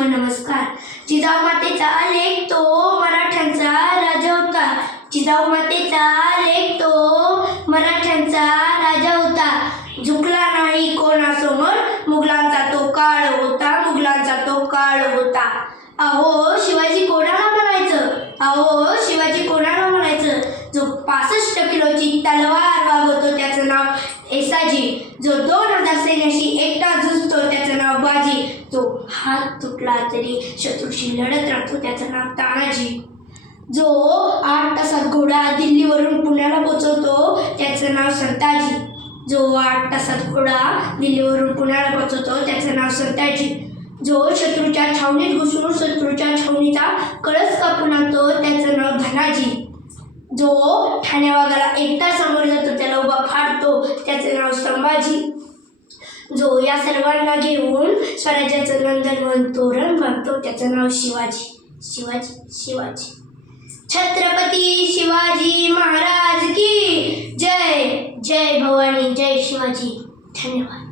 शिवनमस्कार. जिजाऊ मातेचा लेख तो मराठ्यांचा राजा होता. जिजाऊ मातेचा लेख तो मराठ्यांचा राजा होता. झुकला नाही कोणासमोर, मुघलांचा तो काळ होता, मुघलांचा तो काळ होता. अहो शिवाजी कोणाला म्हणायचं, अहो शिवाजी कोणाला म्हणायचं. जो 65 किलोची तलवार वागवतो त्याचं नाव येसाजी. जो 2000 सैन्याशी एकटा झुंजतो त्याचं नाव बाजी. जो हात तुटला तरी शत्रूशी लढत राहतो त्याचं नाव तानाजी. जो 8 तासात घोडा दिल्लीवरून पुण्याला पोचवतो त्याचं नाव संताजी. जो 8 तासात घोडा दिल्लीवरून पुण्याला पोचवतो त्याचं नाव संताजी. जो शत्रूच्या छावणीत घुसून शत्रूच्या छावणीचा कळस कापून आणतो त्याचं नाव धनाजी. जो ठाण्यावागाला एकटा समोर जातो त्याला उभा फाडतो त्याचं नाव संभाजी. जो या सर्वांना घेऊन स्वराज्याचं नंदनवन तोरण बांधतो त्याचं नाव शिवाजी. शिवाजी शिवाजी. छत्रपती शिवाजी महाराज की जय. जय भवानी, जय शिवाजी. धन्यवाद.